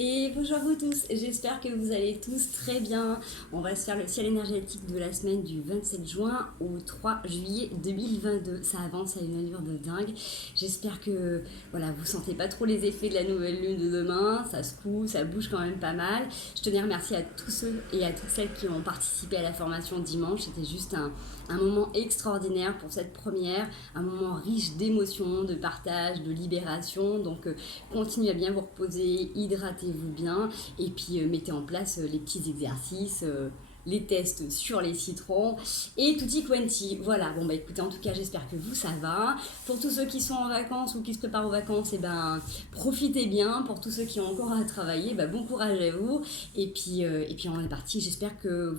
Et bonjour à vous tous, j'espère que vous allez tous très bien. On va se faire le ciel énergétique de la semaine du 27 juin au 3 juillet 2022. Ça avance à une allure de dingue. J'espère que voilà, vous sentez pas trop les effets de la nouvelle lune de demain. Ça secoue, ça bouge quand même pas mal. Je tenais à remercier à tous ceux et à toutes celles qui ont participé à la formation dimanche. C'était juste un moment extraordinaire pour cette première, un moment riche d'émotions, de partage, de libération. Donc continuez à bien vous reposer, hydratez-vous bien et puis mettez en place les petits exercices, les tests sur les citrons et tutti quanti. Voilà, bon bah écoutez, en tout cas j'espère que vous ça va. Pour tous ceux qui sont en vacances ou qui se préparent aux vacances, et ben profitez bien. Pour tous ceux qui ont encore à travailler, bon courage à vous. Et puis on est parti. J'espère que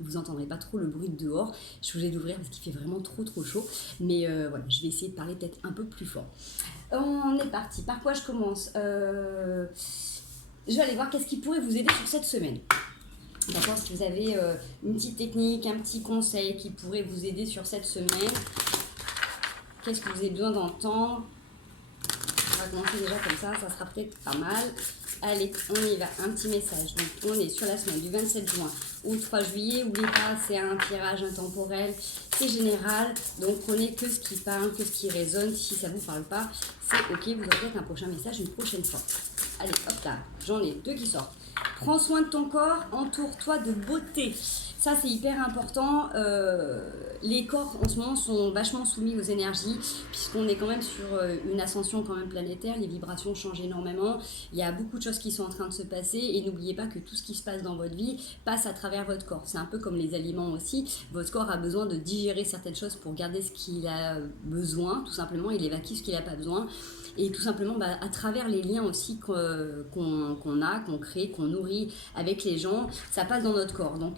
vous entendrez pas trop le bruit de dehors. Je suis obligée d'ouvrir parce qu'il fait vraiment trop chaud. Mais voilà, je vais essayer de parler peut-être un peu plus fort. On est parti. Par quoi je commence Je vais aller voir qu'est-ce qui pourrait vous aider sur cette semaine. D'accord, si vous avez une petite technique, un petit conseil qui pourrait vous aider sur cette semaine, qu'est-ce que vous avez besoin d'entendre? On va commencer déjà comme ça sera peut-être pas mal. Allez, on y va, un petit message. Donc, on est sur la semaine du 27 juin au 3 juillet. N'oubliez pas, c'est un tirage intemporel, c'est général. Donc, prenez que ce qui parle, que ce qui résonne. Si ça ne vous parle pas, c'est ok. Vous aurez peut-être un prochain message une prochaine fois. Allez, hop là, j'en ai deux qui sortent. Prends soin de ton corps, entoure-toi de beauté. Ça, c'est hyper important. Les corps, en ce moment, sont vachement soumis aux énergies, puisqu'on est quand même sur une ascension quand même planétaire. Les vibrations changent énormément. Il y a beaucoup de choses qui sont en train de se passer. Et n'oubliez pas que tout ce qui se passe dans votre vie passe à travers votre corps. C'est un peu comme les aliments aussi. Votre corps a besoin de digérer certaines choses pour garder ce qu'il a besoin. Tout simplement, il évacue ce qu'il n'a pas besoin. Et tout simplement à travers les liens aussi qu'on crée, qu'on nourrit avec les gens, ça passe dans notre corps. Donc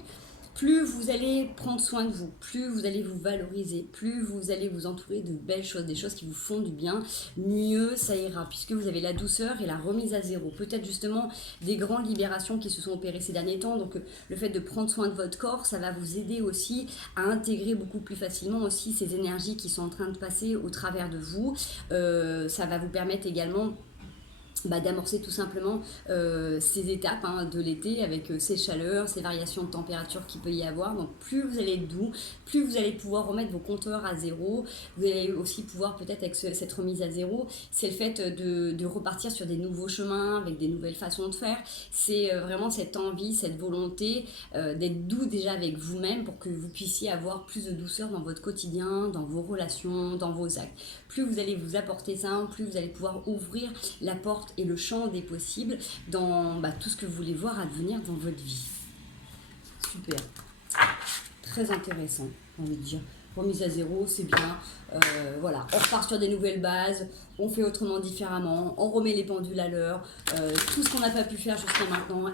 plus vous allez prendre soin de vous, plus vous allez vous valoriser, plus vous allez vous entourer de belles choses, des choses qui vous font du bien, mieux ça ira, puisque vous avez la douceur et la remise à zéro. Peut-être justement des grandes libérations qui se sont opérées ces derniers temps, donc le fait de prendre soin de votre corps, ça va vous aider aussi à intégrer beaucoup plus facilement aussi ces énergies qui sont en train de passer au travers de vous. Ça va vous permettre également d'amorcer tout simplement ces étapes de l'été avec ces chaleurs, ces variations de température qu'il peut y avoir. Donc plus vous allez être doux, plus vous allez pouvoir remettre vos compteurs à zéro. Vous allez aussi pouvoir peut-être avec cette remise à zéro, c'est le fait de repartir sur des nouveaux chemins, avec des nouvelles façons de faire. C'est vraiment cette envie, cette volonté d'être doux déjà avec vous-même pour que vous puissiez avoir plus de douceur dans votre quotidien, dans vos relations, dans vos actes. Plus vous allez vous apporter ça, plus vous allez pouvoir ouvrir la porte et le champ des possibles dans tout ce que vous voulez voir advenir dans votre vie. Super. Très intéressant, j'ai envie de dire. Remise à zéro, c'est bien. Voilà, on repart sur des nouvelles bases, on fait autrement, différemment, on remet les pendules à l'heure. Tout ce qu'on n'a pas pu faire jusqu'à maintenant,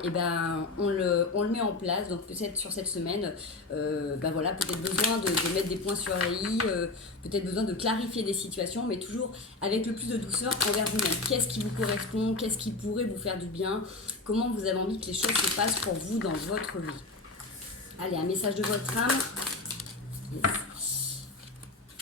on le met en place. Donc peut-être sur cette semaine, voilà, peut-être besoin de mettre des points sur les i, peut-être besoin de clarifier des situations, mais toujours avec le plus de douceur envers vous-même. Qu'est-ce qui vous correspond? Qu'est-ce qui pourrait vous faire du bien? Comment vous avez envie que les choses se passent pour vous dans votre vie? Allez, un message de votre âme. Yes.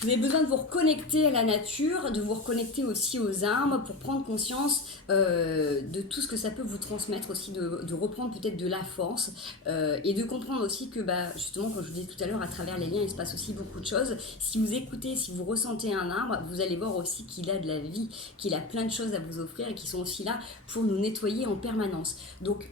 Vous avez besoin de vous reconnecter à la nature, de vous reconnecter aussi aux arbres pour prendre conscience de tout ce que ça peut vous transmettre aussi, de reprendre peut-être de la force et de comprendre aussi que justement, comme je vous disais tout à l'heure, à travers les liens, il se passe aussi beaucoup de choses. Si vous écoutez, si vous ressentez un arbre, vous allez voir aussi qu'il a de la vie, qu'il a plein de choses à vous offrir et qui sont aussi là pour nous nettoyer en permanence. Donc,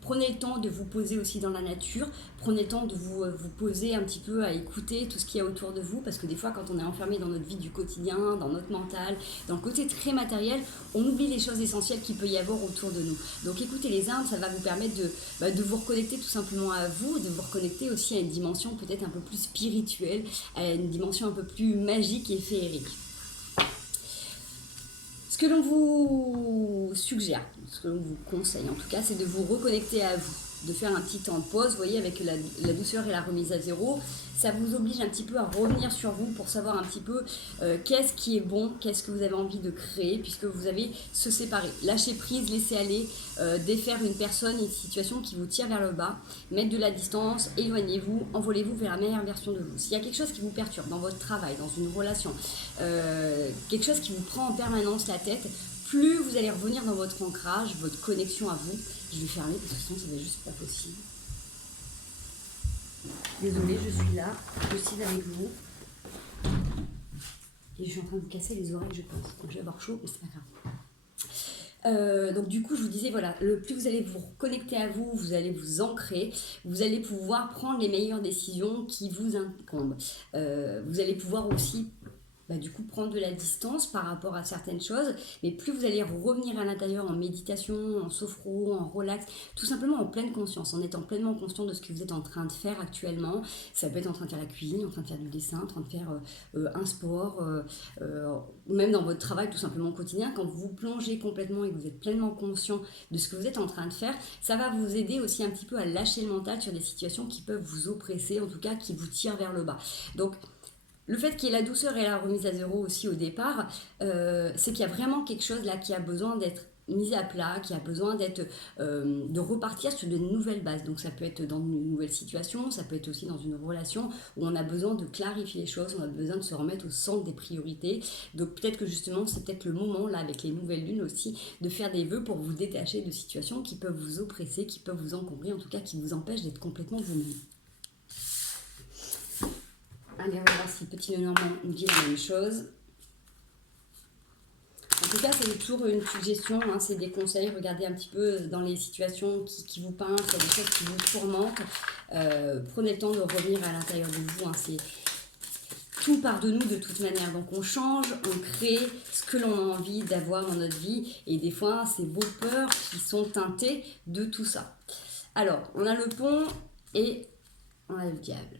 prenez le temps de vous poser aussi dans la nature, prenez le temps de vous poser un petit peu à écouter tout ce qu'il y a autour de vous, parce que des fois quand on est enfermé dans notre vie du quotidien, dans notre mental, dans le côté très matériel, on oublie les choses essentielles qu'il peut y avoir autour de nous. Donc écoutez les arbres, ça va vous permettre de vous reconnecter tout simplement à vous, de vous reconnecter aussi à une dimension peut-être un peu plus spirituelle, à une dimension un peu plus magique et féerique. Ce que l'on vous suggère, ce que l'on vous conseille en tout cas, c'est de vous reconnecter à vous, de faire un petit temps de pause, vous voyez, avec la douceur et la remise à zéro. Ça vous oblige un petit peu à revenir sur vous pour savoir un petit peu qu'est-ce qui est bon, qu'est-ce que vous avez envie de créer, puisque vous avez se séparer, lâcher prise, laisser aller, défaire une personne, une situation qui vous tire vers le bas, mettre de la distance, éloignez-vous, envolez-vous vers la meilleure version de vous. S'il y a quelque chose qui vous perturbe dans votre travail, dans une relation, quelque chose qui vous prend en permanence la tête, plus vous allez revenir dans votre ancrage, votre connexion à vous. Je vais fermer parce que sinon ça va juste pas possible. Désolée, je suis là, je suis avec vous. Et je suis en train de vous casser les oreilles, je pense. Donc je vais avoir chaud, mais c'est pas grave. Donc du coup, je vous disais, voilà, plus vous allez vous reconnecter à vous, vous allez vous ancrer, vous allez pouvoir prendre les meilleures décisions qui vous incombent. Vous allez pouvoir aussi du coup prendre de la distance par rapport à certaines choses, mais plus vous allez revenir à l'intérieur en méditation, en sophro, en relax, tout simplement en pleine conscience, en étant pleinement conscient de ce que vous êtes en train de faire actuellement. Ça peut être en train de faire la cuisine, en train de faire du dessin, en train de faire un sport, même dans votre travail tout simplement au quotidien. Quand vous plongez complètement et que vous êtes pleinement conscient de ce que vous êtes en train de faire, ça va vous aider aussi un petit peu à lâcher le mental sur des situations qui peuvent vous oppresser, en tout cas qui vous tirent vers le bas. Donc le fait qu'il y ait la douceur et la remise à zéro aussi au départ, c'est qu'il y a vraiment quelque chose là qui a besoin d'être mis à plat, qui a besoin de repartir sur de nouvelles bases. Donc ça peut être dans une nouvelle situation, ça peut être aussi dans une relation où on a besoin de clarifier les choses, on a besoin de se remettre au centre des priorités. Donc peut-être que justement c'est peut-être le moment là avec les nouvelles lunes aussi de faire des vœux pour vous détacher de situations qui peuvent vous oppresser, qui peuvent vous encombrer, en tout cas qui vous empêchent d'être complètement vous-même. Allez, on va voir si Petit Lenormand nous dit la même chose. En tout cas, c'est toujours une suggestion, hein, c'est des conseils. Regardez un petit peu dans les situations qui vous pincent, il y a des choses qui vous tourmentent. Prenez le temps de revenir à l'intérieur de vous. Hein, c'est tout part de nous de toute manière. Donc on change, on crée ce que l'on a envie d'avoir dans notre vie. Et des fois, c'est vos peurs qui sont teintées de tout ça. Alors, on a le pont et on a le diable.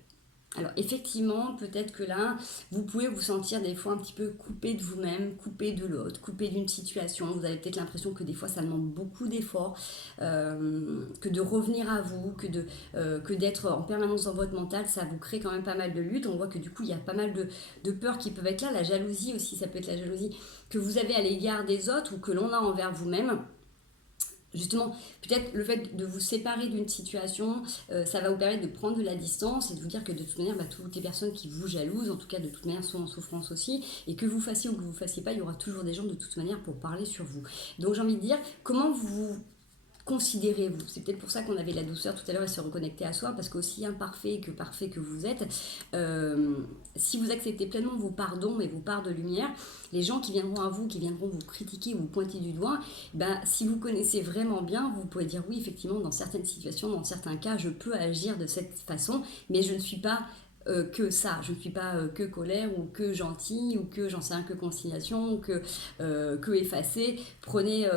Alors effectivement, peut-être que là, vous pouvez vous sentir des fois un petit peu coupé de vous-même, coupé de l'autre, coupé d'une situation. Vous avez peut-être l'impression que des fois ça demande beaucoup d'efforts, que de revenir à vous, que d'être en permanence dans votre mental, ça vous crée quand même pas mal de lutte. On voit que du coup, il y a pas mal de peurs qui peuvent être là. La jalousie aussi, ça peut être la jalousie que vous avez à l'égard des autres ou que l'on a envers vous-même. Justement, peut-être le fait de vous séparer d'une situation, ça va vous permettre de prendre de la distance et de vous dire que de toute manière, toutes les personnes qui vous jalousent, en tout cas de toute manière, sont en souffrance aussi, et que vous fassiez ou que vous ne fassiez pas, il y aura toujours des gens de toute manière pour parler sur vous. Donc j'ai envie de dire, comment vous considérez-vous? C'est peut-être pour ça qu'on avait la douceur tout à l'heure et se reconnecter à soi, parce qu'aussi imparfait que parfait que vous êtes, si vous acceptez pleinement vos parts d'ombre et vos parts de lumière, les gens qui viendront à vous, qui viendront vous critiquer, vous pointer du doigt, si vous connaissez vraiment bien, vous pouvez dire oui, effectivement, dans certaines situations, dans certains cas, je peux agir de cette façon, mais je ne suis pas que ça, je ne suis pas que colère ou que gentil ou que j'en sais rien, que conciliation ou que effacé. Prenez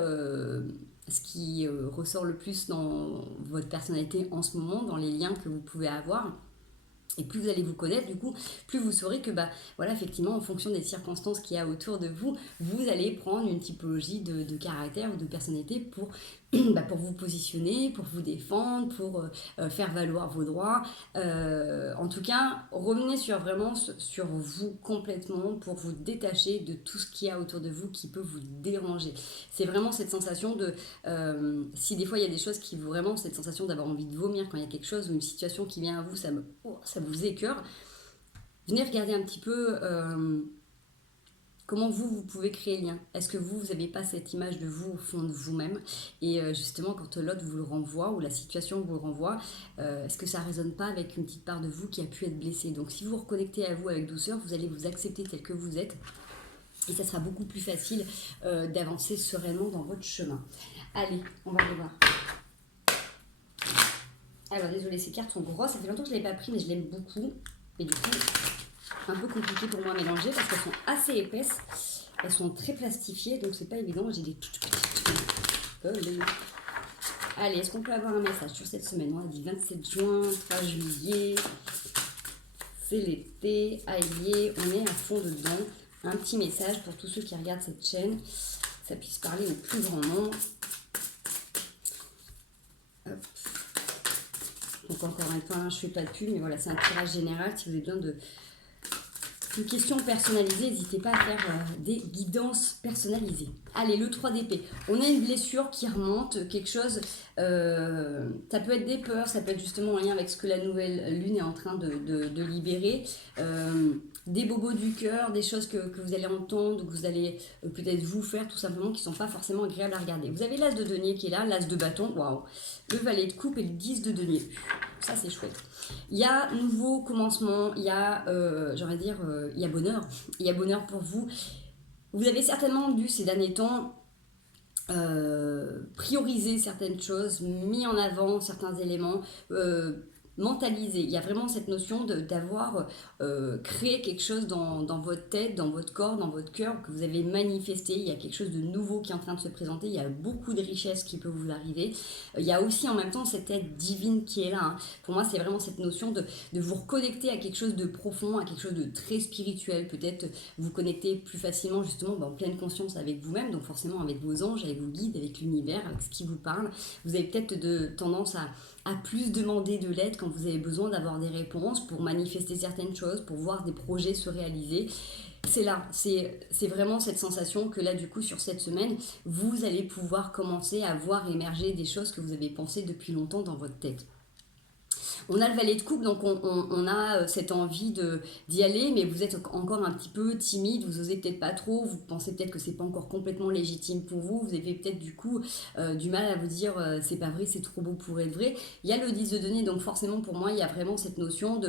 ce qui ressort le plus dans votre personnalité en ce moment, dans les liens que vous pouvez avoir. Et plus vous allez vous connaître, du coup, plus vous saurez que, voilà, effectivement, en fonction des circonstances qu'il y a autour de vous, vous allez prendre une typologie de caractère ou de personnalité pour vous positionner, pour vous défendre, pour faire valoir vos droits. En tout cas, revenez vraiment sur vous complètement pour vous détacher de tout ce qu'il y a autour de vous qui peut vous déranger. C'est vraiment cette sensation de... si des fois il y a des choses qui vous... Vraiment cette sensation d'avoir envie de vomir quand il y a quelque chose ou une situation qui vient à vous, ça vous écœure. Venez regarder un petit peu... comment vous pouvez créer lien. Est-ce que vous n'avez pas cette image de vous au fond de vous-même? Et justement, quand l'autre vous le renvoie ou la situation vous le renvoie, est-ce que ça ne résonne pas avec une petite part de vous qui a pu être blessée? Donc si vous vous reconnectez à vous avec douceur, vous allez vous accepter tel que vous êtes. Et ça sera beaucoup plus facile d'avancer sereinement dans votre chemin. Allez, on va aller voir. Alors, désolé, ces cartes sont grosses. Ça fait longtemps que je ne l'ai pas pris, mais je l'aime beaucoup. Et du coup... un peu compliqué pour moi à mélanger parce qu'elles sont assez épaisses, elles sont très plastifiées, donc c'est pas évident. J'ai des toutes petites. Allez, est-ce qu'on peut avoir un message sur cette semaine? On a dit 27 juin, 3 juillet, c'est l'été, aïe, on est à fond dedans. Un petit message pour tous ceux qui regardent cette chaîne, que ça puisse parler au plus grand nombre. Hop. Donc encore un point, je fais pas de pub, mais voilà, c'est un tirage général. Si vous avez besoin de questions personnalisées, n'hésitez pas à faire des guidances personnalisées. Allez, le 3 d'épée. On a une blessure qui remonte, quelque chose, ça peut être des peurs, ça peut être justement en lien avec ce que la nouvelle lune est en train de libérer. des bobos du cœur, des choses que vous allez entendre, que vous allez peut-être vous faire tout simplement, qui ne sont pas forcément agréables à regarder. Vous avez l'as de denier qui est là, l'as de bâton, waouh, le valet de coupe et le 10 de denier. Ça c'est chouette. Il y a nouveau commencement, il y a, j'aimerais dire, il y a bonheur. Il y a bonheur pour vous. Vous avez certainement dû ces derniers temps prioriser certaines choses, mis en avant certains éléments, mentaliser. Il y a vraiment cette notion d'avoir créé quelque chose dans votre tête, dans votre corps, dans votre cœur, que vous avez manifesté. Il y a quelque chose de nouveau qui est en train de se présenter. Il y a beaucoup de richesses qui peuvent vous arriver. Il y a aussi en même temps cette aide divine qui est là. Hein. Pour moi, c'est vraiment cette notion de vous reconnecter à quelque chose de profond, à quelque chose de très spirituel. Peut-être vous connecter plus facilement justement en pleine conscience avec vous-même, donc forcément avec vos anges, avec vos guides, avec l'univers, avec ce qui vous parle. Vous avez peut-être tendance à plus demander de l'aide quand vous avez besoin d'avoir des réponses pour manifester certaines choses, pour voir des projets se réaliser. C'est là, c'est vraiment cette sensation que là du coup sur cette semaine, vous allez pouvoir commencer à voir émerger des choses que vous avez pensées depuis longtemps dans votre tête. On a le valet de coupe, donc on a cette envie d'y aller, mais vous êtes encore un petit peu timide, vous osez peut-être pas trop, vous pensez peut-être que c'est pas encore complètement légitime pour vous, vous avez peut-être du coup du mal à vous dire c'est pas vrai, c'est trop beau pour être vrai. Il y a le 10 de denier, donc forcément pour moi il y a vraiment cette notion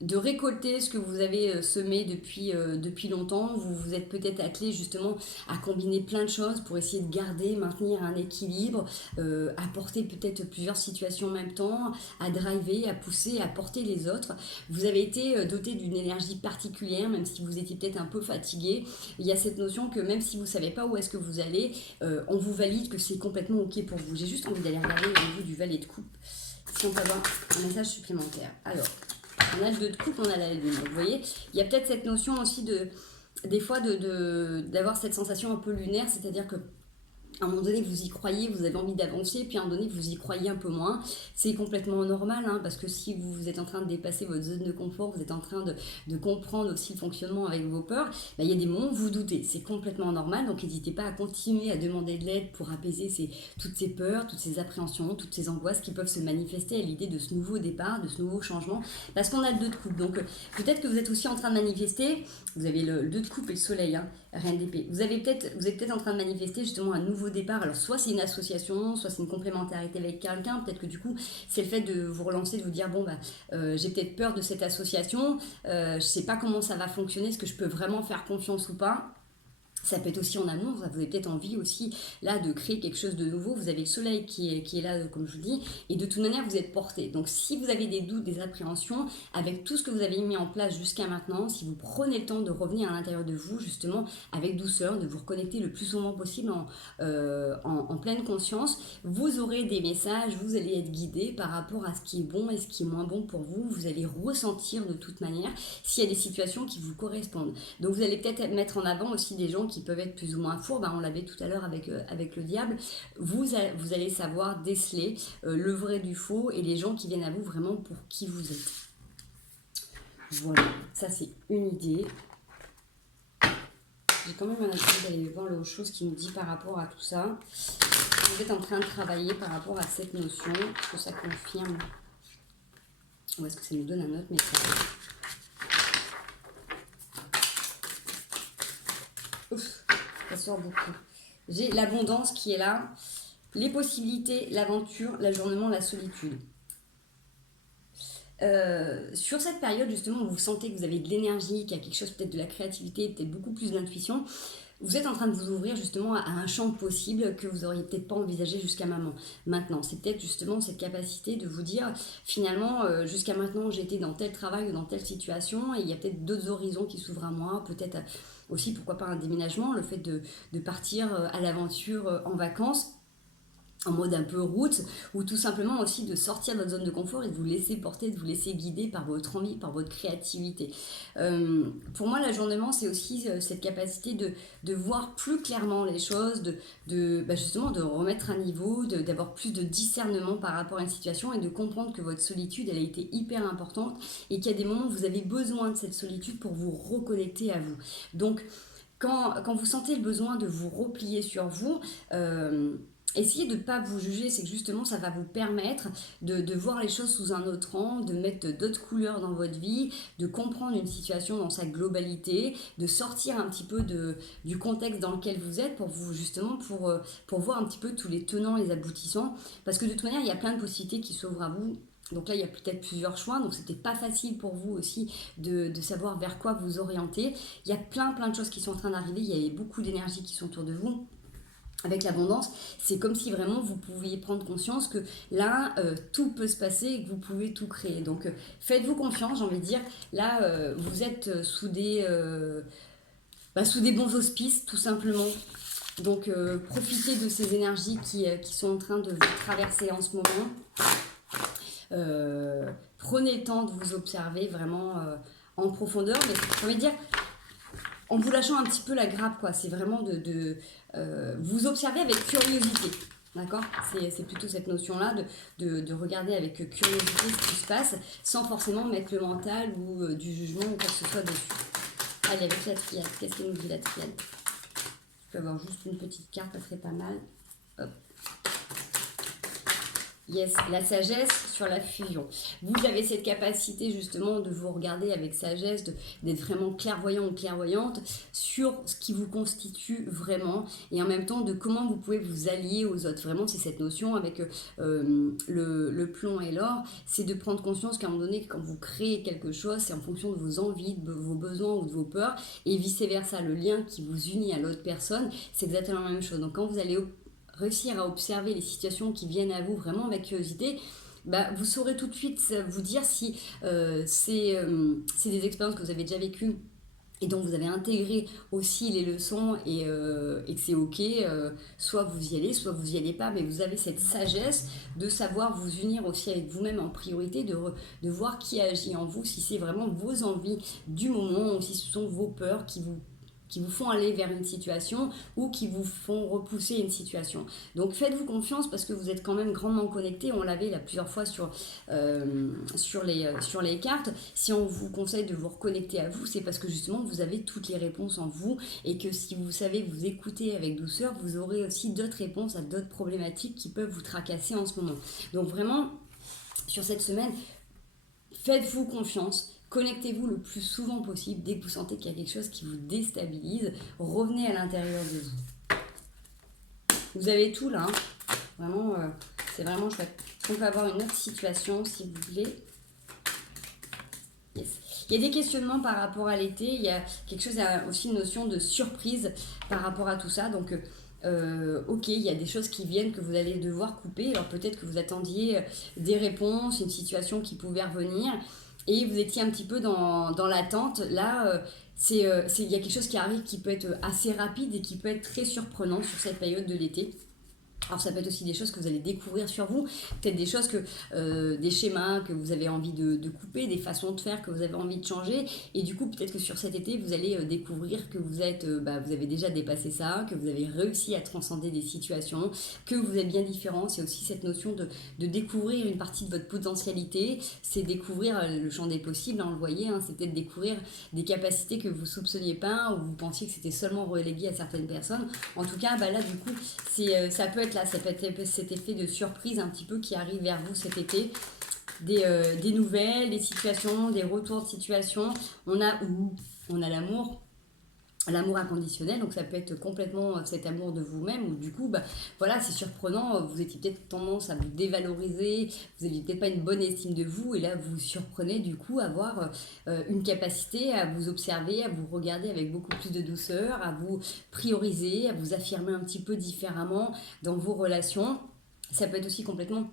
de récolter ce que vous avez semé depuis longtemps. Vous vous êtes peut-être attelé justement à combiner plein de choses pour essayer de garder, maintenir un équilibre, apporter peut-être plusieurs situations en même temps, à driver, à pousser, à porter les autres. Vous avez été doté d'une énergie particulière, même si vous étiez peut-être un peu fatigué. Il y a cette notion que même si vous ne savez pas où est-ce que vous allez, on vous valide que c'est complètement ok pour vous. J'ai juste envie d'aller regarder au niveau du valet de coupe, si on peut avoir un message supplémentaire. Alors, on a le 2 de coupe, on a la lune. Donc, vous voyez, il y a peut-être cette notion aussi des fois d'avoir cette sensation un peu lunaire, c'est-à-dire que à un moment donné, vous y croyez, vous avez envie d'avancer, puis à un moment donné, vous y croyez un peu moins. C'est complètement normal, hein, parce que si vous êtes en train de dépasser votre zone de confort, vous êtes en train de comprendre aussi le fonctionnement avec vos peurs, il y a des moments où vous doutez. C'est complètement normal, donc n'hésitez pas à continuer à demander de l'aide pour apaiser toutes ces peurs, toutes ces appréhensions, toutes ces angoisses qui peuvent se manifester à l'idée de ce nouveau départ, de ce nouveau changement, parce qu'on a le 2 de coupe. Donc peut-être que vous êtes aussi en train de manifester, vous avez le 2 de coupe et le soleil, hein, reine d'épée. Vous êtes peut-être en train de manifester justement un nouveau départ. Alors soit c'est une association, soit c'est une complémentarité avec quelqu'un, peut-être que du coup c'est le fait de vous relancer, de vous dire bon j'ai peut-être peur de cette association, je sais pas comment ça va fonctionner, est-ce que je peux vraiment faire confiance ou pas. Ça peut être aussi en amour, vous avez peut-être envie aussi là de créer quelque chose de nouveau. Vous avez le soleil qui est là, comme je vous dis, et de toute manière vous êtes porté. Donc si vous avez des doutes, des appréhensions, avec tout ce que vous avez mis en place jusqu'à maintenant, si vous prenez le temps de revenir à l'intérieur de vous, justement avec douceur, de vous reconnecter le plus souvent possible en pleine conscience, vous aurez des messages, vous allez être guidé par rapport à ce qui est bon et ce qui est moins bon pour vous. Vous allez ressentir de toute manière s'il y a des situations qui vous correspondent. Donc vous allez peut-être mettre en avant aussi des gens qui peuvent être plus ou moins fourbes, on l'avait tout à l'heure avec le diable. Vous allez savoir déceler le vrai du faux et les gens qui viennent à vous vraiment pour qui vous êtes. Voilà, ça c'est une idée. J'ai quand même un attitude d'aller voir l'autre chose qui nous dit par rapport à tout ça. Vous êtes en train de travailler par rapport à cette notion. Est-ce que ça confirme ou est-ce que ça nous donne un autre message? Ouf, ça sort beaucoup. J'ai l'abondance qui est là, les possibilités, l'aventure, l'ajournement, la solitude. Sur cette période justement où vous sentez que vous avez de l'énergie, qu'il y a quelque chose peut-être de la créativité, peut-être beaucoup plus d'intuition, vous êtes en train de vous ouvrir justement à un champ possible que vous auriez peut-être pas envisagé jusqu'à maintenant. C'est peut-être justement cette capacité de vous dire finalement jusqu'à maintenant j'ai été dans tel travail ou dans telle situation et il y a peut-être d'autres horizons qui s'ouvrent à moi, peut-être aussi pourquoi pas un déménagement, le fait de partir à l'aventure en vacances en mode un peu route, ou tout simplement aussi de sortir de votre zone de confort et de vous laisser porter, de vous laisser guider par votre envie, par votre créativité. Pour moi, l'ajournement, c'est aussi cette capacité de voir plus clairement les choses, justement de remettre un niveau, d'avoir plus de discernement par rapport à une situation et de comprendre que votre solitude, elle a été hyper importante et qu'il y a des moments où vous avez besoin de cette solitude pour vous reconnecter à vous. Donc, quand vous sentez le besoin de vous replier sur vous, essayez de ne pas vous juger, c'est que justement ça va vous permettre de voir les choses sous un autre angle, de mettre d'autres couleurs dans votre vie, de comprendre une situation dans sa globalité, de sortir un petit peu du contexte dans lequel vous êtes pour vous justement pour voir un petit peu tous les tenants, les aboutissants, parce que de toute manière il y a plein de possibilités qui s'ouvrent à vous. Donc là, il y a peut-être plusieurs choix, donc c'était pas facile pour vous aussi de savoir vers quoi vous orienter. Il y a plein de choses qui sont en train d'arriver, il y a beaucoup d'énergie qui sont autour de vous. Avec l'abondance, c'est comme si vraiment vous pouviez prendre conscience que là, tout peut se passer et que vous pouvez tout créer. Donc faites-vous confiance, j'ai envie de dire. Là, vous êtes sous des bons auspices, tout simplement. Donc profitez de ces énergies qui sont en train de vous traverser en ce moment. Prenez le temps de vous observer vraiment en profondeur, mais j'ai envie de dire en vous lâchant un petit peu la grappe, quoi. C'est vraiment de vous observer avec curiosité, d'accord? C'est plutôt cette notion-là de regarder avec curiosité ce qui se passe, sans forcément mettre le mental ou du jugement ou quoi que ce soit dessus. Allez, avec la triade, qu'est-ce qu'elle nous dit la triade? Je peux avoir juste une petite carte, ça serait pas mal. Hop. Yes, la sagesse sur la fusion. Vous avez cette capacité justement de vous regarder avec sagesse, d'être vraiment clairvoyant ou clairvoyante sur ce qui vous constitue vraiment et en même temps de comment vous pouvez vous allier aux autres. Vraiment, c'est cette notion avec le plomb et l'or, c'est de prendre conscience qu'à un moment donné, quand vous créez quelque chose, c'est en fonction de vos envies, de vos besoins ou de vos peurs et vice-versa. Le lien qui vous unit à l'autre personne, c'est exactement la même chose. Donc quand vous allez réussir à observer les situations qui viennent à vous vraiment avec curiosité, vous saurez tout de suite vous dire si c'est des expériences que vous avez déjà vécues et dont vous avez intégré aussi les leçons et que c'est ok, soit vous y allez, soit vous y allez pas, mais vous avez cette sagesse de savoir vous unir aussi avec vous-même en priorité, de voir qui agit en vous, si c'est vraiment vos envies du moment ou si ce sont vos peurs qui vous font aller vers une situation ou qui vous font repousser une situation. Donc faites-vous confiance parce que vous êtes quand même grandement connectés. On l'avait là plusieurs fois sur les cartes. Si on vous conseille de vous reconnecter à vous, c'est parce que justement vous avez toutes les réponses en vous et que si vous savez vous écouter avec douceur, vous aurez aussi d'autres réponses à d'autres problématiques qui peuvent vous tracasser en ce moment. Donc vraiment, sur cette semaine, faites-vous confiance. Connectez-vous le plus souvent possible. Dès que vous sentez qu'il y a quelque chose qui vous déstabilise, revenez à l'intérieur de vous. Vous avez tout là. Hein. Vraiment, c'est vraiment chouette. On peut avoir une autre situation si vous voulez. Yes. Il y a des questionnements par rapport à l'été. Il y a quelque chose, aussi une notion de surprise par rapport à tout ça. Donc, ok, il y a des choses qui viennent que vous allez devoir couper. Alors peut-être que vous attendiez des réponses, une situation qui pouvait revenir. Et vous étiez un petit peu dans l'attente. Là, il y a quelque chose qui arrive qui peut être assez rapide et qui peut être très surprenant sur cette période de l'été. Alors ça peut être aussi des choses que vous allez découvrir sur vous, peut-être des choses des schémas que vous avez envie de couper, des façons de faire que vous avez envie de changer, et du coup peut-être que sur cet été vous allez découvrir que vous avez déjà dépassé ça, que vous avez réussi à transcender des situations, que vous êtes bien différent. C'est aussi cette notion de découvrir une partie de votre potentialité, c'est découvrir le champ des possibles, hein, on le voyait, hein, c'est peut-être découvrir des capacités que vous ne soupçonniez pas, ou vous pensiez que c'était seulement relégué à certaines personnes. En tout cas, là du coup, ça peut être là, ça peut être cet effet de surprise un petit peu qui arrive vers vous cet été, des nouvelles, des situations, des retours de situation. On a l'amour inconditionnel, donc ça peut être complètement cet amour de vous-même, ou du coup, voilà, c'est surprenant, vous étiez peut-être tendance à vous dévaloriser, vous n'aviez peut-être pas une bonne estime de vous, et là vous vous surprenez du coup à avoir une capacité à vous observer, à vous regarder avec beaucoup plus de douceur, à vous prioriser, à vous affirmer un petit peu différemment dans vos relations. Ça peut être aussi complètement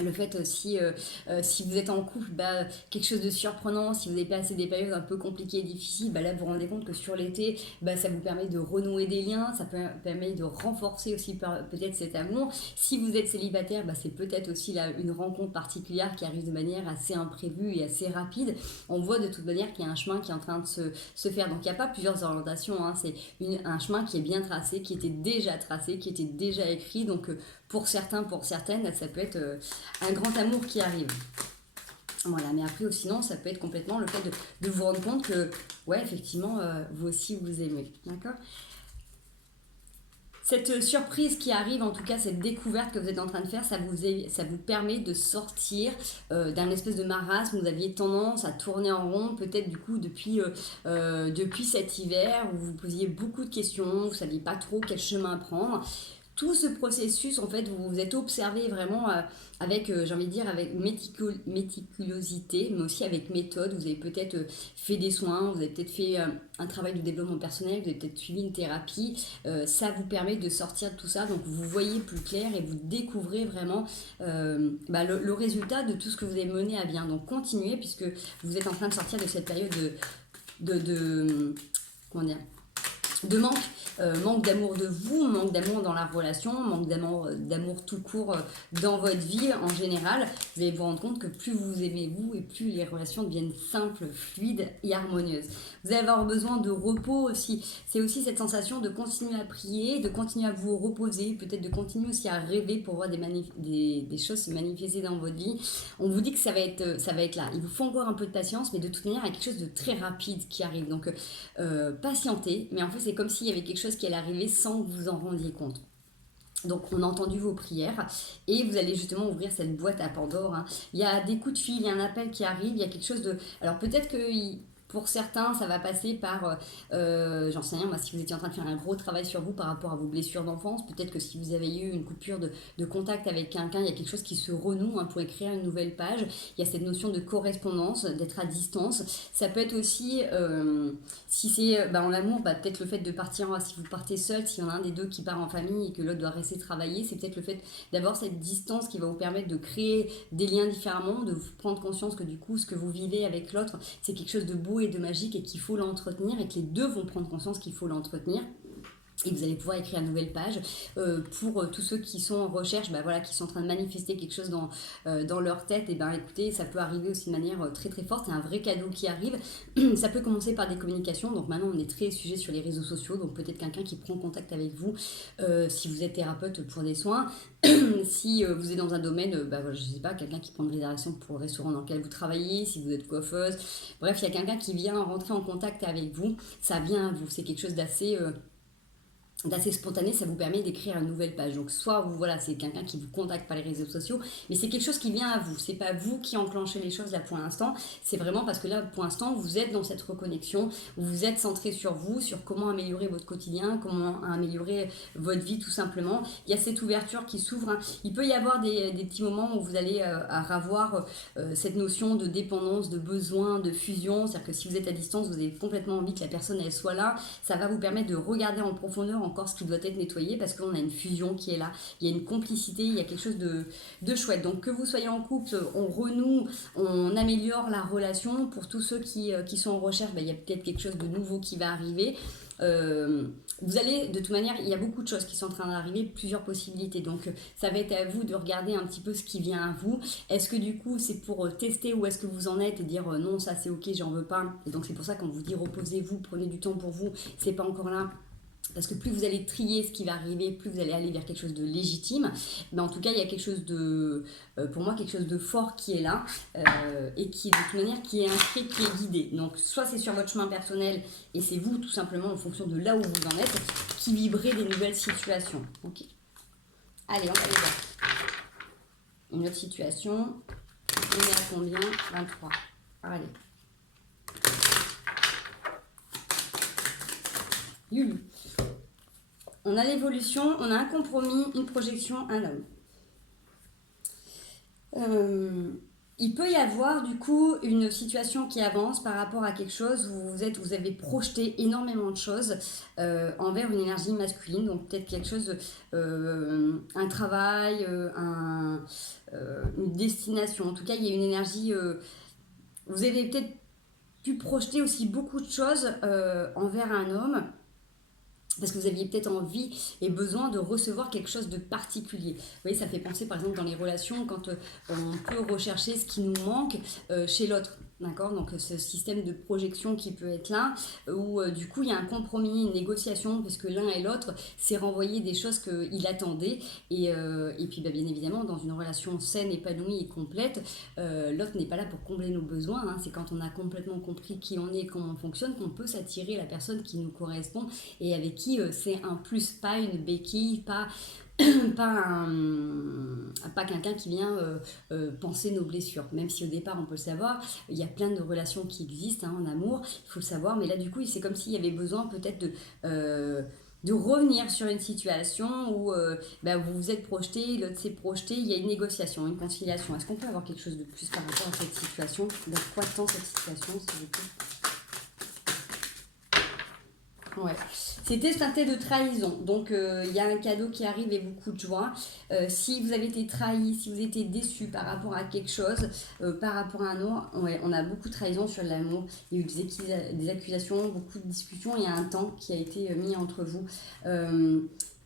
le fait aussi, si vous êtes en couple, quelque chose de surprenant, si vous avez passé des périodes un peu compliquées et difficiles, là vous vous rendez compte que sur l'été, ça vous permet de renouer des liens, ça permet de renforcer aussi peut-être cet amour. Si vous êtes célibataire, c'est peut-être aussi là une rencontre particulière qui arrive de manière assez imprévue et assez rapide. On voit de toute manière qu'il y a un chemin qui est en train de se faire, donc il n'y a pas plusieurs orientations, hein. C'est un chemin qui est bien tracé, qui était déjà tracé, qui était déjà écrit, donc pour certains, pour certaines, ça peut être un grand amour qui arrive. Voilà, mais après, sinon, ça peut être complètement le fait de vous rendre compte que, ouais, effectivement, vous aussi, vous aimez. D'accord ? Cette surprise qui arrive, en tout cas cette découverte que vous êtes en train de faire, ça vous permet de sortir d'un espèce de marasme. Vous aviez tendance à tourner en rond, peut-être du coup depuis cet hiver où vous posiez beaucoup de questions, vous ne saviez pas trop quel chemin prendre. Tout ce processus, en fait, vous vous êtes observé vraiment avec, j'ai envie de dire, avec méticulosité, mais aussi avec méthode. Vous avez peut-être fait des soins, vous avez peut-être fait un travail de développement personnel, vous avez peut-être suivi une thérapie. Ça vous permet de sortir de tout ça, donc vous voyez plus clair et vous découvrez vraiment le résultat de tout ce que vous avez mené à bien. Donc continuez, puisque vous êtes en train de sortir de cette période comment dire, de manque d'amour de vous, manque d'amour dans la relation, manque d'amour tout court dans votre vie en général. Vous allez vous rendre compte que plus vous aimez vous et plus les relations deviennent simples, fluides et harmonieuses. Vous allez avoir besoin de repos aussi. C'est aussi cette sensation de continuer à prier, de continuer à vous reposer, peut-être de continuer aussi à rêver pour voir des choses se manifester dans votre vie. On vous dit que ça va être là. Il vous faut encore un peu de patience, mais de toute manière, il y a quelque chose de très rapide qui arrive. Donc, patientez. Mais en fait, c'est comme s'il y avait quelque chose qui allait arriver sans que vous en rendiez compte. Donc on a entendu vos prières et vous allez justement ouvrir cette boîte à Pandore. Hein. Il y a des coups de fil, il y a un appel qui arrive, il y a quelque chose de... Alors peut-être que pour certains, ça va passer par, j'en sais rien, moi, si vous étiez en train de faire un gros travail sur vous par rapport à vos blessures d'enfance, peut-être que si vous avez eu une coupure de contact avec quelqu'un, il y a quelque chose qui se renoue pour écrire une nouvelle page. Il y a cette notion de correspondance, d'être à distance. Ça peut être aussi, si c'est en amour, peut-être le fait de partir, si vous partez seul, s'il y en a un des deux qui part en famille et que l'autre doit rester travailler, c'est peut-être le fait d'avoir cette distance qui va vous permettre de créer des liens différemment, de vous prendre conscience que du coup, ce que vous vivez avec l'autre, c'est quelque chose de beau et de magique et qu'il faut l'entretenir et que les deux vont prendre conscience qu'il faut l'entretenir. Et vous allez pouvoir écrire une nouvelle page pour tous ceux qui sont en recherche, qui sont en train de manifester quelque chose dans leur tête. Et écoutez, ça peut arriver aussi de manière très très forte. C'est un vrai cadeau qui arrive. Ça peut commencer par des communications. Donc maintenant, on est très sujet sur les réseaux sociaux. Donc peut-être quelqu'un qui prend contact avec vous si vous êtes thérapeute pour des soins. Si vous êtes dans un domaine, je sais pas, quelqu'un qui prend une réservation pour le restaurant dans lequel vous travaillez, si vous êtes coiffeuse. Bref, il y a quelqu'un qui vient rentrer en contact avec vous. Ça vient à vous. C'est quelque chose d'assez spontané, ça vous permet d'écrire une nouvelle page. Donc soit c'est quelqu'un qui vous contacte par les réseaux sociaux, mais c'est quelque chose qui vient à vous. C'est pas vous qui enclenchez les choses là pour l'instant. C'est vraiment parce que là pour l'instant vous êtes dans cette reconnexion, vous êtes centré sur vous, sur comment améliorer votre quotidien, comment améliorer votre vie tout simplement. Il y a cette ouverture qui s'ouvre. Il peut y avoir des petits moments où vous allez avoir cette notion de dépendance, de besoin, de fusion. C'est-à-dire que si vous êtes à distance, vous avez complètement envie que la personne elle soit là. Ça va vous permettre de regarder en profondeur encore ce qui doit être nettoyé parce qu'on a une fusion qui est là, il y a une complicité, il y a quelque chose de chouette. Donc que vous soyez en couple, on renoue, on améliore la relation. Pour tous ceux qui sont en recherche, il y a peut-être quelque chose de nouveau qui va arriver. Vous allez, de toute manière, il y a beaucoup de choses qui sont en train d'arriver, plusieurs possibilités. Donc, ça va être à vous de regarder un petit peu ce qui vient à vous. Est-ce que du coup, c'est pour tester où est-ce que vous en êtes et dire non, ça c'est ok, j'en veux pas. Et donc, c'est pour ça qu'on vous dit reposez-vous, prenez du temps pour vous, c'est pas encore là. Parce que plus vous allez trier ce qui va arriver, plus vous allez aller vers quelque chose de légitime. Mais en tout cas, il y a quelque chose pour moi, quelque chose de fort qui est là et qui, de toute manière, qui est inscrit, qui est guidé. Donc, soit c'est sur votre chemin personnel et c'est vous, tout simplement, en fonction de là où vous en êtes, qui vibrez des nouvelles situations. Ok. Allez, on va aller voir. Une autre situation. On est à combien? 23. Allez. Lulu. On a l'évolution, on a un compromis, une projection, un homme. Il peut y avoir du coup une situation qui avance par rapport à quelque chose où vous avez projeté énormément de choses envers une énergie masculine, donc peut-être quelque chose, un travail, une destination. En tout cas, il y a une énergie. Vous avez peut-être pu projeter aussi beaucoup de choses envers un homme. Parce que vous aviez peut-être envie et besoin de recevoir quelque chose de particulier. Vous voyez, ça fait penser par exemple dans les relations quand on peut rechercher ce qui nous manque chez l'autre. D'accord, donc ce système de projection qui peut être là, où du coup il y a un compromis, une négociation, parce que l'un et l'autre s'est renvoyé des choses qu'il attendait, et puis bah, bien évidemment dans une relation saine, épanouie et complète, l'autre n'est pas là pour combler nos besoins, hein. C'est quand on a complètement compris qui on est et comment on fonctionne qu'on peut s'attirer la personne qui nous correspond et avec qui c'est un plus, pas une béquille, pas pas quelqu'un qui vient penser nos blessures, même si au départ on peut le savoir. Il y a plein de relations qui existent en amour, il faut le savoir, mais là du coup c'est comme s'il y avait besoin peut-être de revenir sur une situation où vous vous êtes projeté, l'autre s'est projeté, il y a une négociation, une conciliation. Est-ce qu'on peut avoir quelque chose de plus par rapport à cette situation? De quoi tant cette situation, s'il vous plaît? Ouais, c'était teinté de trahison. Donc, il y a un cadeau qui arrive et beaucoup de joie. Si vous avez été trahi, si vous avez été déçu par rapport à quelque chose, par rapport à un autre, ouais, on a beaucoup de trahison sur l'amour. Il y a eu des accusations, beaucoup de discussions. Il y a un temps qui a été mis entre vous.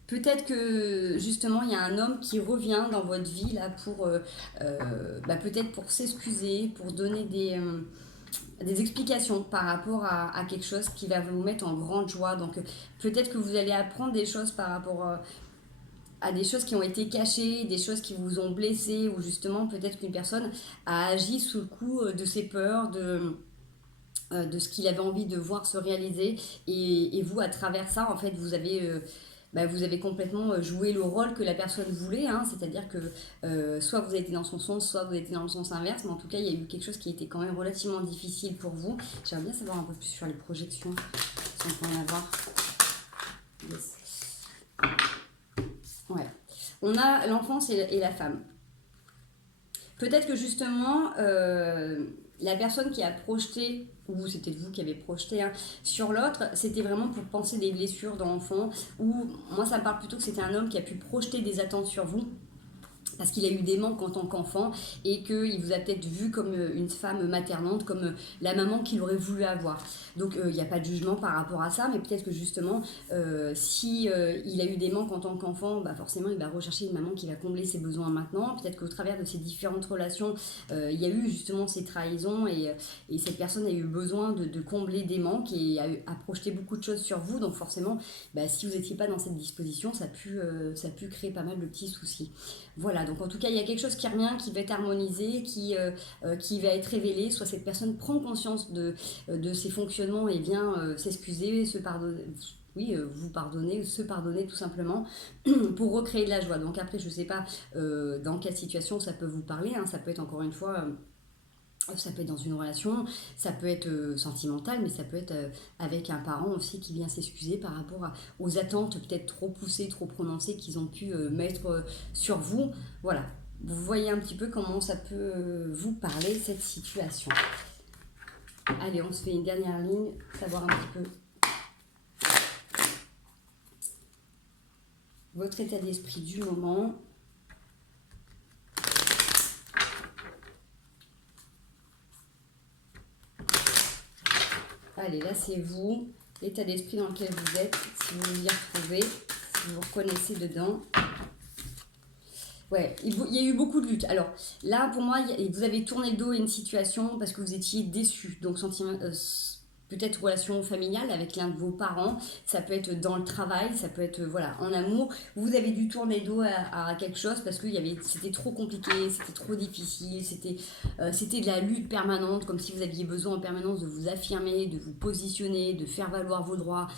Peut-être que justement il y a un homme qui revient dans votre vie là pour peut-être pour s'excuser, pour donner des explications par rapport à quelque chose qui va vous mettre en grande joie. Donc peut-être que vous allez apprendre des choses par rapport à des choses qui ont été cachées, des choses qui vous ont blessé, ou justement peut-être qu'une personne a agi sous le coup de ses peurs, de ce qu'il avait envie de voir se réaliser. Et vous, à travers ça, en fait, vous avez complètement joué le rôle que la personne voulait, hein. C'est-à-dire que soit vous avez été dans son sens, soit vous avez été dans le sens inverse, mais en tout cas, il y a eu quelque chose qui était quand même relativement difficile pour vous. J'aimerais bien savoir un peu plus sur les projections, si on peut en avoir. Yes. Ouais. On a l'enfance et la femme. Peut-être que justement, la personne qui a projeté, ou c'était vous qui avez projeté sur l'autre, c'était vraiment pour penser des blessures dans l'enfant, ou moi ça me parle plutôt que c'était un homme qui a pu projeter des attentes sur vous, parce qu'il a eu des manques en tant qu'enfant et qu'il vous a peut-être vu comme une femme maternante, comme la maman qu'il aurait voulu avoir. Donc il n'y a pas de jugement par rapport à ça, mais peut-être que justement, si il a eu des manques en tant qu'enfant, forcément il va rechercher une maman qui va combler ses besoins maintenant. Peut-être qu'au travers de ces différentes relations, il y a eu justement ces trahisons et cette personne a eu besoin de combler des manques et a projeté beaucoup de choses sur vous. Donc forcément, si vous n'étiez pas dans cette disposition, ça a pu créer pas mal de petits soucis. Voilà, donc en tout cas, il y a quelque chose qui revient, qui va être harmonisé, qui va être révélé. Soit cette personne prend conscience de ses fonctionnements et vient s'excuser, se pardonner. Oui, vous pardonner, se pardonner tout simplement pour recréer de la joie. Donc après, je ne sais pas dans quelle situation ça peut vous parler. Ça peut être encore une fois... ça peut être dans une relation, ça peut être sentimental, mais ça peut être avec un parent aussi qui vient s'excuser par rapport aux attentes peut-être trop poussées, trop prononcées qu'ils ont pu mettre sur vous. Voilà, vous voyez un petit peu comment ça peut vous parler, cette situation. Allez, on se fait une dernière ligne, savoir un petit peu votre état d'esprit du moment. Allez, là c'est vous, l'état d'esprit dans lequel vous êtes, si vous vous y retrouvez, si vous vous reconnaissez dedans. Ouais, il y a eu beaucoup de luttes. Alors là, pour moi, vous avez tourné le dos à une situation parce que vous étiez déçu. Donc, peut-être relation familiale avec l'un de vos parents, ça peut être dans le travail, ça peut être en amour. Vous avez dû tourner le dos à quelque chose parce que c'était trop compliqué, c'était trop difficile, c'était de la lutte permanente, comme si vous aviez besoin en permanence de vous affirmer, de vous positionner, de faire valoir vos droits.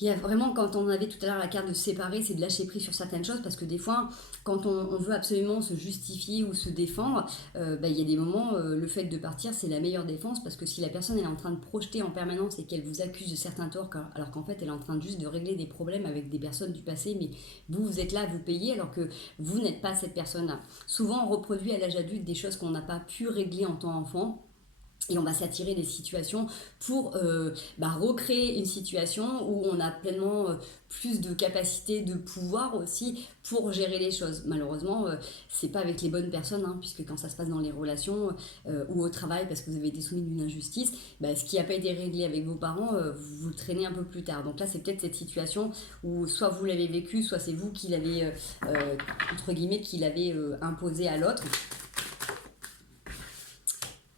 Il y a vraiment, quand on avait tout à l'heure la carte de séparer, c'est de lâcher prise sur certaines choses, parce que des fois, quand on veut absolument se justifier ou se défendre, il y a des moments, le fait de partir, c'est la meilleure défense, parce que si la personne elle est en train de projeter en permanence et qu'elle vous accuse de certains torts, alors qu'en fait elle est en train juste de régler des problèmes avec des personnes du passé, mais vous êtes là, vous payez, alors que vous n'êtes pas cette personne-là. Souvent, on reproduit à l'âge adulte des choses qu'on n'a pas pu régler en tant qu'enfant. Et on va s'attirer des situations pour recréer une situation où on a pleinement plus de capacité, de pouvoir aussi pour gérer les choses. Malheureusement, c'est pas avec les bonnes personnes, puisque quand ça se passe dans les relations ou au travail, parce que vous avez été soumis d'une injustice, ce qui n'a pas été réglé avec vos parents, vous le traînez un peu plus tard. Donc là, c'est peut-être cette situation où soit vous l'avez vécu, soit c'est vous qui l'avez, entre guillemets, qui l'avez imposé à l'autre.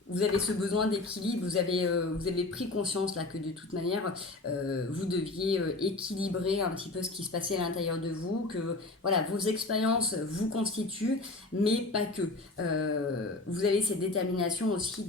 vous avez ce besoin d'équilibre, vous avez pris conscience là que de toute manière, vous deviez équilibrer un petit peu ce qui se passait à l'intérieur de vous, que voilà, vos expériences vous constituent, mais pas que. Vous avez cette détermination aussi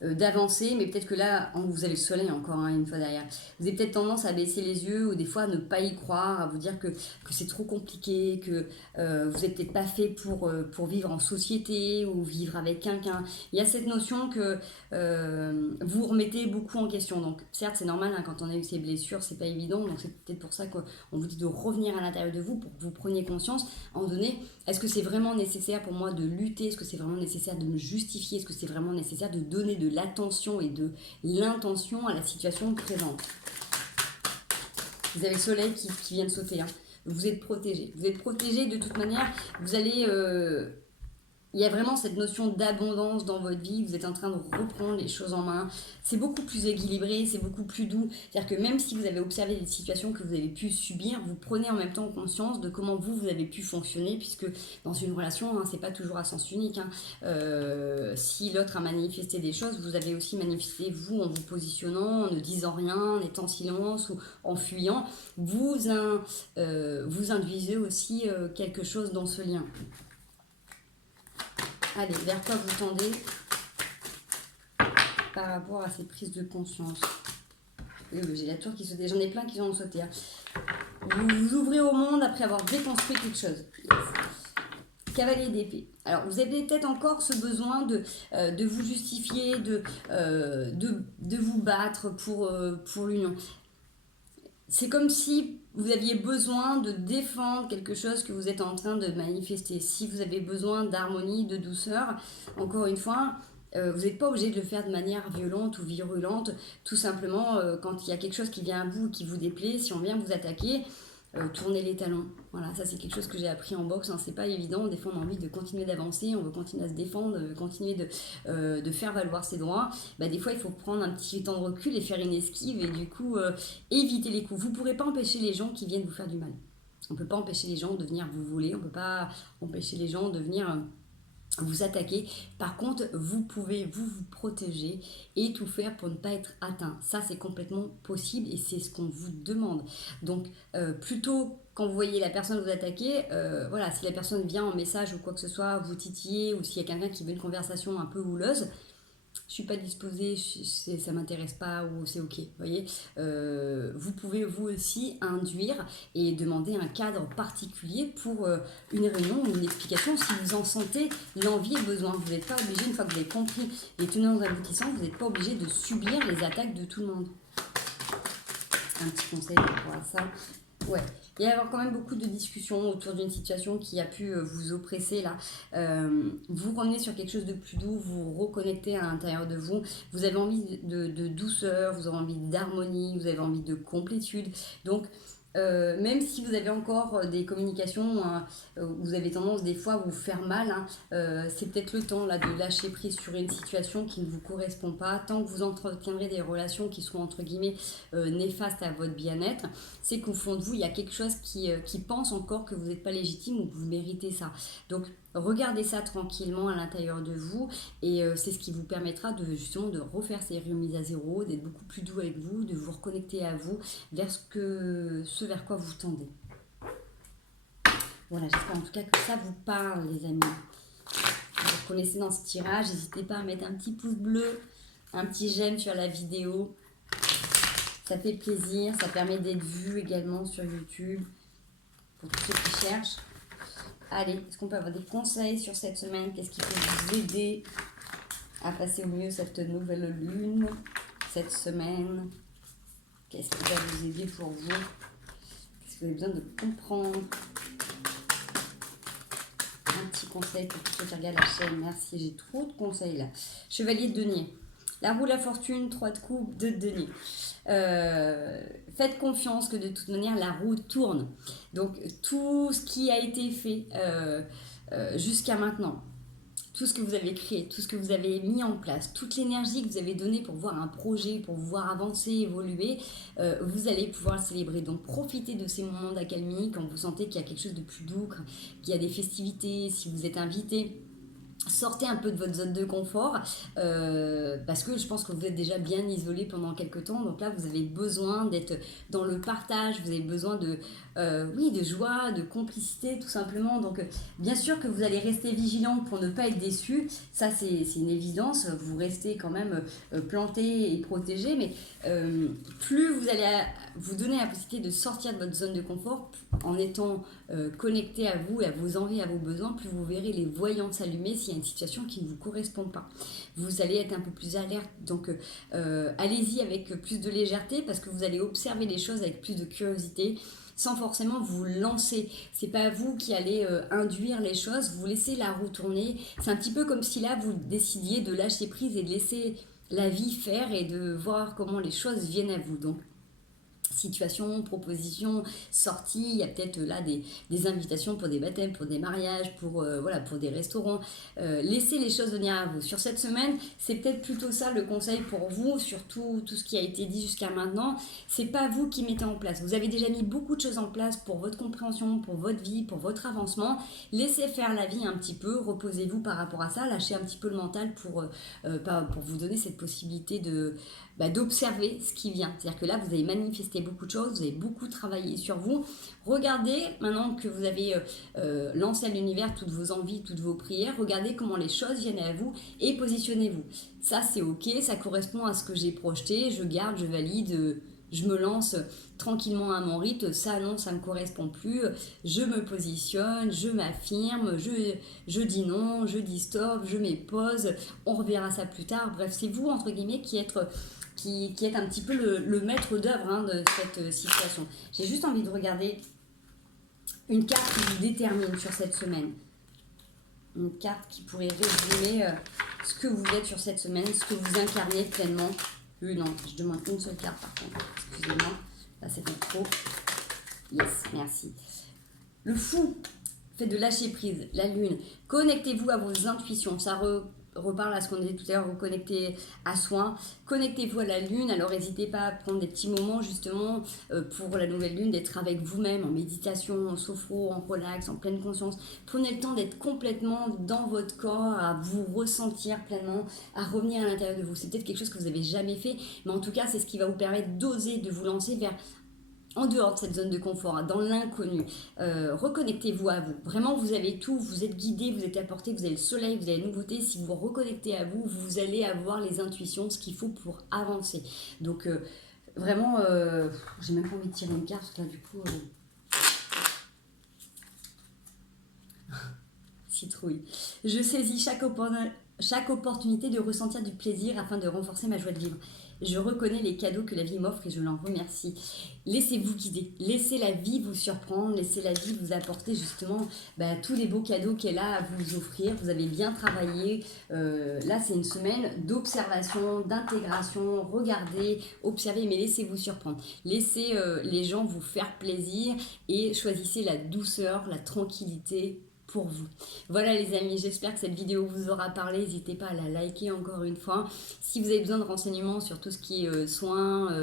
d'avancer, mais peut-être que là, vous avez le soleil encore une fois derrière. Vous avez peut-être tendance à baisser les yeux ou des fois à ne pas y croire, à vous dire que c'est trop compliqué, que vous n'êtes peut-être pas fait pour vivre en société ou vivre avec quelqu'un. Il y a cette notion que vous remettez beaucoup en question. Donc certes, c'est normal, hein, quand on a eu ces blessures, c'est pas évident. Donc c'est peut-être pour ça qu'on vous dit de revenir à l'intérieur de vous pour que vous preniez conscience. À un moment donné, est-ce que c'est vraiment nécessaire pour moi de lutter? Est-ce que c'est vraiment nécessaire de me justifier? Est-ce que c'est vraiment nécessaire de donner de l'attention et de l'intention à la situation présente? Vous avez le soleil qui vient de sauter. Hein. Vous êtes protégé. Vous êtes protégé de toute manière. Vous allez... il y a vraiment cette notion d'abondance dans votre vie, vous êtes en train de reprendre les choses en main, c'est beaucoup plus équilibré, c'est beaucoup plus doux, c'est-à-dire que même si vous avez observé des situations que vous avez pu subir, vous prenez en même temps conscience de comment vous avez pu fonctionner, puisque dans une relation, hein, c'est pas toujours à sens unique, hein. Si l'autre a manifesté des choses, vous avez aussi manifesté vous en vous positionnant, en ne disant rien, en étant en silence ou en fuyant, vous induisez aussi quelque chose dans ce lien. Allez, vers quoi vous tendez par rapport à ces prises de conscience? J'ai la tour qui saute. J'en ai plein qui vont sauter. Hein. Vous vous ouvrez au monde après avoir déconstruit quelque chose. Yes. Cavalier d'épée. Alors, vous avez peut-être encore ce besoin de vous justifier, de vous battre pour l'union. C'est comme si vous aviez besoin de défendre quelque chose que vous êtes en train de manifester. Si vous avez besoin d'harmonie, de douceur, encore une fois, vous n'êtes pas obligé de le faire de manière violente ou virulente. Tout simplement, quand il y a quelque chose qui vient à vous, qui vous déplaît, si on vient vous attaquer, tournez les talons. Voilà, ça c'est quelque chose que j'ai appris en boxe, hein. C'est pas évident, des fois on a envie de continuer d'avancer, on veut continuer à se défendre, continuer de faire valoir ses droits. Des fois il faut prendre un petit temps de recul et faire une esquive et du coup éviter les coups. Vous ne pourrez pas empêcher les gens qui viennent vous faire du mal. On ne peut pas empêcher les gens de venir vous voler, on ne peut pas empêcher les gens de venir vous attaquer. Par contre, vous pouvez vous protéger et tout faire pour ne pas être atteint. Ça, c'est complètement possible et c'est ce qu'on vous demande. Donc, plutôt quand vous voyez la personne vous attaquer, voilà, si la personne vient en message ou quoi que ce soit, vous titiller ou s'il y a quelqu'un qui veut une conversation un peu houleuse, je suis pas disposée, ça m'intéresse pas ou c'est ok, vous voyez. Vous pouvez vous aussi induire et demander un cadre particulier pour une réunion ou une explication si vous en sentez l'envie et le besoin. Vous n'êtes pas obligé, une fois que vous avez compris les tenants et aboutissants, vous n'êtes pas obligé de subir les attaques de tout le monde. Un petit conseil par rapport à ça. Ouais, il y a quand même beaucoup de discussions autour d'une situation qui a pu vous oppresser là. Vous revenez sur quelque chose de plus doux, vous reconnectez à l'intérieur de vous. Vous avez envie de douceur, vous avez envie d'harmonie, vous avez envie de complétude. Donc, même si vous avez encore des communications où vous avez tendance des fois à vous faire mal, hein, c'est peut-être le temps là, de lâcher prise sur une situation qui ne vous correspond pas. Tant que vous entretiendrez des relations qui seront entre guillemets néfastes à votre bien-être, c'est qu'au fond de vous, il y a quelque chose qui pense encore que vous n'êtes pas légitime ou que vous méritez ça. Donc, regardez ça tranquillement à l'intérieur de vous et c'est ce qui vous permettra justement de refaire ces remises à zéro, d'être beaucoup plus doux avec vous, de vous reconnecter à vous vers ce vers quoi vous tendez. Voilà, j'espère en tout cas que ça vous parle les amis. Vous reconnaissez dans ce tirage, n'hésitez pas à mettre un petit pouce bleu, un petit j'aime sur la vidéo. Ça fait plaisir, ça permet d'être vu également sur YouTube pour tous ceux qui cherchent. Allez, est-ce qu'on peut avoir des conseils sur cette semaine? Qu'est-ce qui peut vous aider à passer au mieux cette nouvelle lune, cette semaine? Qu'est-ce qui va vous aider pour vous? Qu'est-ce que vous avez besoin de comprendre? Un petit conseil pour tous ceux qui regardent la chaîne. Merci, j'ai trop de conseils là. Chevalier de denier. La roue, la fortune, 3 de coupe, 2 de denier. Faites confiance que de toute manière la roue tourne. Donc tout ce qui a été fait jusqu'à maintenant, tout ce que vous avez créé, tout ce que vous avez mis en place, toute l'énergie que vous avez donnée pour voir un projet, pour vous voir avancer, évoluer, vous allez pouvoir le célébrer. Donc profitez de ces moments d'accalmie quand vous sentez qu'il y a quelque chose de plus doux, qu'il y a des festivités, si vous êtes invité. Sortez un peu de votre zone de confort parce que je pense que vous êtes déjà bien isolé pendant quelques temps. Donc là, vous avez besoin d'être dans le partage, vous avez besoin oui, de joie, de complicité tout simplement. Donc bien sûr que vous allez rester vigilant pour ne pas être déçu. Ça, c'est une évidence. Vous restez quand même planté et protégé. Mais plus vous allez vous donner la possibilité de sortir de votre zone de confort en étant connecté à vous, à vos envies, à vos besoins, plus vous verrez les voyants s'allumer s'il y a une situation qui ne vous correspond pas. Vous allez être un peu plus alerte, donc allez-y avec plus de légèreté parce que vous allez observer les choses avec plus de curiosité sans forcément vous lancer. C'est pas vous qui allez induire les choses, vous laissez la roue tourner. C'est un petit peu comme si là vous décidiez de lâcher prise et de laisser la vie faire et de voir comment les choses viennent à vous. Donc situation, proposition, sortie, il y a peut-être là des invitations pour des baptêmes, pour des mariages, voilà, pour des restaurants. Laissez les choses venir à vous. Sur cette semaine, c'est peut-être plutôt ça le conseil pour vous, sur tout ce qui a été dit jusqu'à maintenant. C'est pas vous qui mettez en place. Vous avez déjà mis beaucoup de choses en place pour votre compréhension, pour votre vie, pour votre avancement. Laissez faire la vie un petit peu, reposez-vous par rapport à ça, lâchez un petit peu le mental pour vous donner cette possibilité d'observer ce qui vient. C'est-à-dire que là, vous avez manifesté beaucoup de choses, vous avez beaucoup travaillé sur vous. Regardez, maintenant que vous avez lancé à l'univers toutes vos envies, toutes vos prières, regardez comment les choses viennent à vous et positionnez-vous. Ça, c'est ok, ça correspond à ce que j'ai projeté, je garde, je valide, je me lance tranquillement à mon rythme, ça non, ça ne me correspond plus, je me positionne, je m'affirme, je dis non, je dis stop, je mets pause, on reverra ça plus tard. Bref, c'est vous, entre guillemets, qui êtes un petit peu le maître d'œuvre de cette situation. J'ai juste envie de regarder une carte qui vous détermine sur cette semaine. Une carte qui pourrait résumer ce que vous êtes sur cette semaine, ce que vous incarnez pleinement. Non, je demande une seule carte par contre. Excusez-moi, là c'était trop. Yes, merci. Le fou, fait de lâcher prise, la lune. Connectez-vous à vos intuitions. Ça reparle à ce qu'on disait tout à l'heure, vous connectez à soi, connectez-vous à la lune. Alors n'hésitez pas à prendre des petits moments justement pour la nouvelle lune, d'être avec vous-même en méditation, en sophro, en relax, en pleine conscience. Prenez le temps d'être complètement dans votre corps, à vous ressentir pleinement, à revenir à l'intérieur de vous. C'est peut-être quelque chose que vous n'avez jamais fait, mais en tout cas c'est ce qui va vous permettre d'oser, de vous lancer vers en dehors de cette zone de confort, dans l'inconnu. Reconnectez-vous à vous. Vraiment, vous avez tout, vous êtes guidé, vous êtes apporté, vous avez le soleil, vous avez la nouveauté. Si vous vous reconnectez à vous, vous allez avoir les intuitions, ce qu'il faut pour avancer. Donc, vraiment, j'ai même pas envie de tirer une carte, parce que là, du coup... citrouille. Je saisis chaque opportunité de ressentir du plaisir afin de renforcer ma joie de vivre. Je reconnais les cadeaux que la vie m'offre et je l'en remercie. Laissez-vous guider, laissez la vie vous surprendre, laissez la vie vous apporter justement tous les beaux cadeaux qu'elle a à vous offrir. Vous avez bien travaillé. Là, c'est une semaine d'observation, d'intégration. Regardez, observez, mais laissez-vous surprendre. Laissez les gens vous faire plaisir et choisissez la douceur, la tranquillité pour vous. Voilà les amis, j'espère que cette vidéo vous aura parlé. N'hésitez pas à la liker encore une fois. Si vous avez besoin de renseignements sur tout ce qui est soins,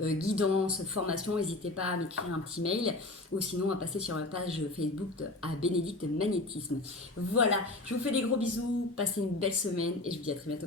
guidance, formation, n'hésitez pas à m'écrire un petit mail ou sinon à passer sur la page Facebook à Bénédicte Magnétisme. Voilà, je vous fais des gros bisous, passez une belle semaine et je vous dis à très bientôt.